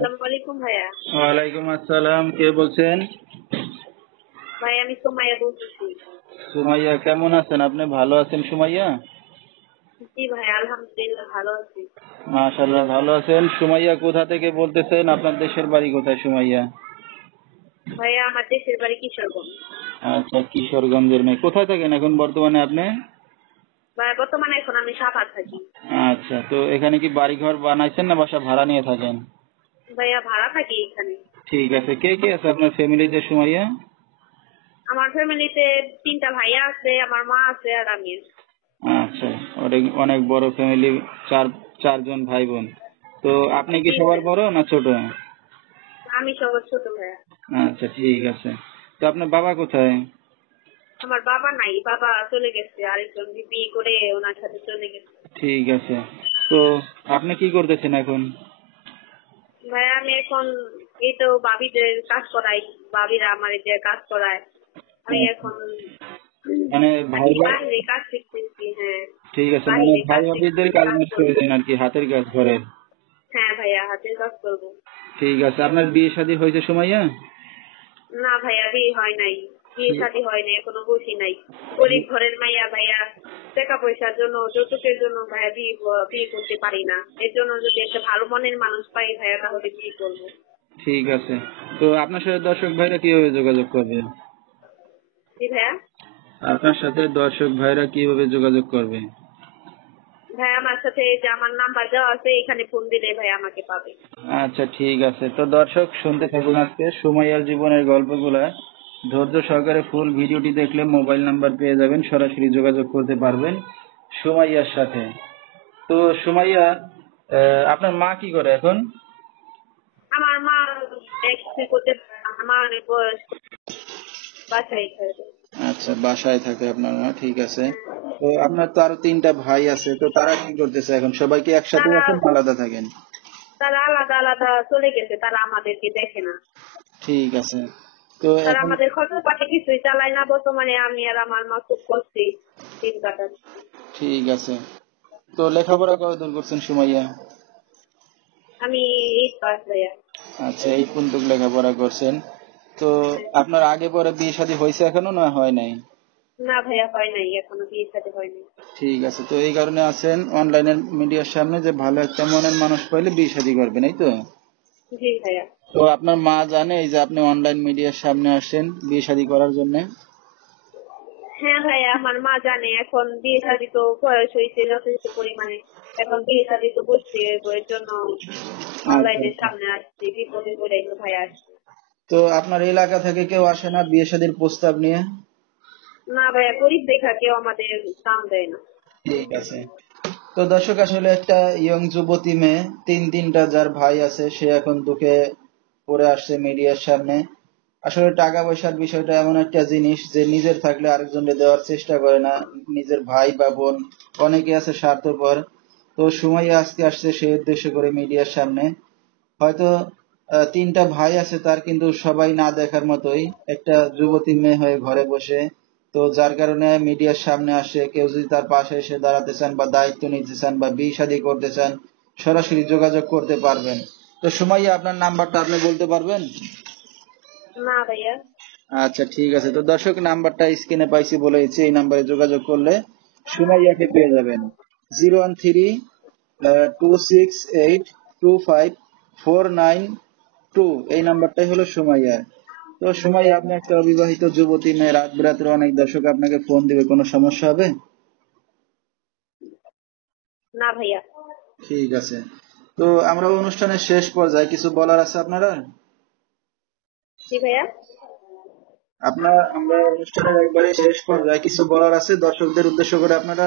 আসসালামু আলাইকুম ভাইয়া। ওয়ালাইকুম আসসালাম। কে বলছেন? ভাই আমি সুমাইয়া বলতেছি। সুমাইয়া, কেমন আছেন আপনি? ভালো আছেন সুমাইয়া? জি ভাই, আলহামদুলিল্লাহ ভালো আছি। মাশাআল্লাহ, ভালো আছেন। সুমাইয়া কোথা থেকে বলতেছেন? আপনার দেশের বাড়ি কোথায় সুমাইয়া? ভাইয়া আমার দেশের বাড়ি কিশোরগঞ্জ। আচ্ছা, কিশোরগঞ্জের মেয়ে। কোথায় থাকেন এখন বর্তমানে আপনি? ভাইয়া বর্তমানে এখন আমি সাভার থাকি। আচ্ছা, তো এখানে কি বাড়ি ঘর বানাইছেন না বাসা ভাড়া নিয়ে থাকেন? ভাইয়া ভাড়া থাকি এখানে। ঠিক আছে। কে কে আছে আপনার ফ্যামিলিতে সুমাইয়া? আমার ফ্যামিলিতে 3টা ভাইয়া আছে, আমার মা আছে আর আমি আছি। আচ্ছা, অনেক অনেক বড় ফ্যামিলি। চারজন ভাই বোন। তো আপনি কি জি সবার ভাইয়া, বড় না ছোট? আমি সবার ছোট ভাইয়া। আচ্ছা, ঠিক আছে। তো আপনার বাবা কোথায়? আমার বাবা নাই, বাবা চলে গেছে, আরেকজন বিয়ে করে ওনার সাথে চলে গেছে। ঠিক আছে। তো আপনি কি করতেছেন এখন? ভাইয়া আমি এখন এই তো ভাবিদের কাজ করাই, ভাবিরা আমার যে কাজ করায়। আমি এখন মানে ভাই ভাই। বাইরে কাজ শিখতেছি। হ্যাঁ, ঠিক আছে, মানে বাইরে ভাই কাজ ভাবিদের শিখতেছি, কাজ কাজ করে করবো। দেন আর কি, হাতের কাজ করেন। হ্যাঁ ভাইয়া, হাতের কাজ করবো। ঠিক আছে। আপনার বিয়ে শাদী হয়েছে সুমাইয়া? না ভাইয়া, বিয়ে হয় নাই, বিয়ে শাদী হয় নাই, এখনো বসি নাই। গরিব ঘরের মাইয়া ভাইয়া, টাকা পয়সার জন্য, যৌতুকের জন্য ভাইয়া বিয়ে করতে পারি না। এর জন্য যদি একটা ভালো মনের মানুষ পাই ভাইয়া, তাহলে বিয়ে করবো। ঠিক আছে। তো আপনার সাথে দর্শক ভাইরা কিভাবে যোগাযোগ করবে? জি ভাইয়া। আপনার সাথে দর্শক ভাইরা কিভাবে যোগাযোগ করবে? ভাইয়া আমার সাথে যে আমার নাম্বার দেওয়া আছে, এখানে ফোন দিলে ভাইয়া আমাকে পাবে। আচ্ছা, ঠিক আছে। তো দর্শক শুনতে থাকুন আজকে সুমাইয়ার জীবনের গল্পগুলা। ধৈর্য সহকারে ফুল ভিডিওটি দেখলে মোবাইল নাম্বার পেয়ে যাবেন, সরাসরি যোগাযোগ করতে পারবেন সুমাইয়ার সাথে। তো সুমাইয়া, আপনার মা কি করে এখন? আমার মা ট্যাক্সি করতে, আমার মা অনেক বয়স, বাসায় থাকে। আচ্ছা, বাসায় থাকে আপনার মা। ঠিক আছে। তো আপনার তো আরো 3টা ভাই আছে, তো তারা কি করতেছে এখন? সবাই কি একসাথে তারা আছেন না আলাদা থাকেন? তারা আলাদা আলাদা চলে গেছে, তারা আমাদেরকে দেখে না। ঠিক আছে। তো তারা এখন আমাদের খরচ পাঠে কিছুই চালায় না। বর্তমানে আমি আর আমার মা খুব কষ্টে দিন কাটাচ্ছি। ঠিক আছে। তো লেখাপড়া কতদূর করছেন সুমাইয়া? আমি এই পাস ভাইয়া। আচ্ছা, এই পর্যন্ত লেখাপড়া করছেন। তো আপনার আগে পরে বিয়ে শাদী হয়েছে এখনো না হয় নাই? না ভাইয়া, হয় নাই, এখনো বিয়ে শাদী হয়নি। ঠিক আছে। তো এই কারণে আছেন অনলাইনের মিডিয়ার সামনে যে ভালো একটা মনের মানুষ পাইলে বিয়ে শাদী করবেন, এই তো? জি ভাইয়া। তো আপনার মা জানে এই যে আপনি অনলাইন মিডিয়ার সামনে আসছেন বিয়ে শাদী করার জন্য? হ্যাঁ ভাইয়া, আমার মা জানে। এখন বিয়ে শাদী তো বয়স হয়েছে যথেষ্ট পরিমাণে, এখন বিয়ে শাদী তো বসছে, এর জন্য আচ্ছা অনলাইনের আচ্ছা। সামনে আসছি, বিপদে পড়ে গেল ভাইয়া আসছে। তো আপনার এলাকা থেকে কেউ আসে না বিয়ে শাদীর প্রস্তাব নিয়ে? না ভাইয়া, গরিব দেখা কেউ আমাদের দাম দেয় না। ঠিক আছে। তো দর্শক, আসলে একটা ইয়ং যুবতী মেয়ে, তিনটা যার ভাই আছে, সে এখন দুঃখে পড়ে আসছে মিডিয়ার সামনে। আসলে টাকা পয়সার বিষয়টা এমন একটা জিনিস যে নিজের থাকলে আরেকজনকে দেওয়ার চেষ্টা করে না। নিজের ভাই বা বোন, অনেকে আছে স্বার্থপর। তো সুমাইয়া আজকে আসছে সেই উদ্দেশ্য করে মিডিয়ার সামনে। হয়তো 3টা ভাই আছে তার, কিন্তু সবাই না দেখার মতোই একটা যুবতী মেয়ে হয়ে ঘরে বসে। তো যার কারণে মিডিয়ার সামনে আসে। কেউ যদি তার পাশে এসে দাঁড়াতে চান বা দায়িত্ব নিতে চান বা বিয়ে শাদী করতে চান, সরাসরি যোগাযোগ করতে পারবেন। তো সুমাইয়া, আপনার নাম্বারটা আপনি বলতে পারবেন? না ভাইয়া। আচ্ছা, ঠিক আছে। তো দর্শক, নাম্বারটা স্ক্রিনে পাইছি বলেছি, এই নাম্বারে যোগাযোগ করলে সুমাইয়াকে পেয়ে যাবেন। 013-268-2549 এই নাম্বারটাই হলো সুমাইয়ার। তো সুমাইয়া, আপনি একটা অবিবাহিত যুবতী মেয়ে, রাত বেরাতে অনেক দর্শক আপনাকে ফোন দিবে, কোনো সমস্যা হবে? না ভাইয়া। ঠিক আছে। তো আমরা অনুষ্ঠানের শেষ পর্যায়ে কিছু বলার আছে আপনারা? জি ভাইয়া। আমরা অনুষ্ঠানের একবারে শেষ পর্যায়ে কিছু বলার আছে দর্শকদের উদ্দেশ্য করে আপনারা?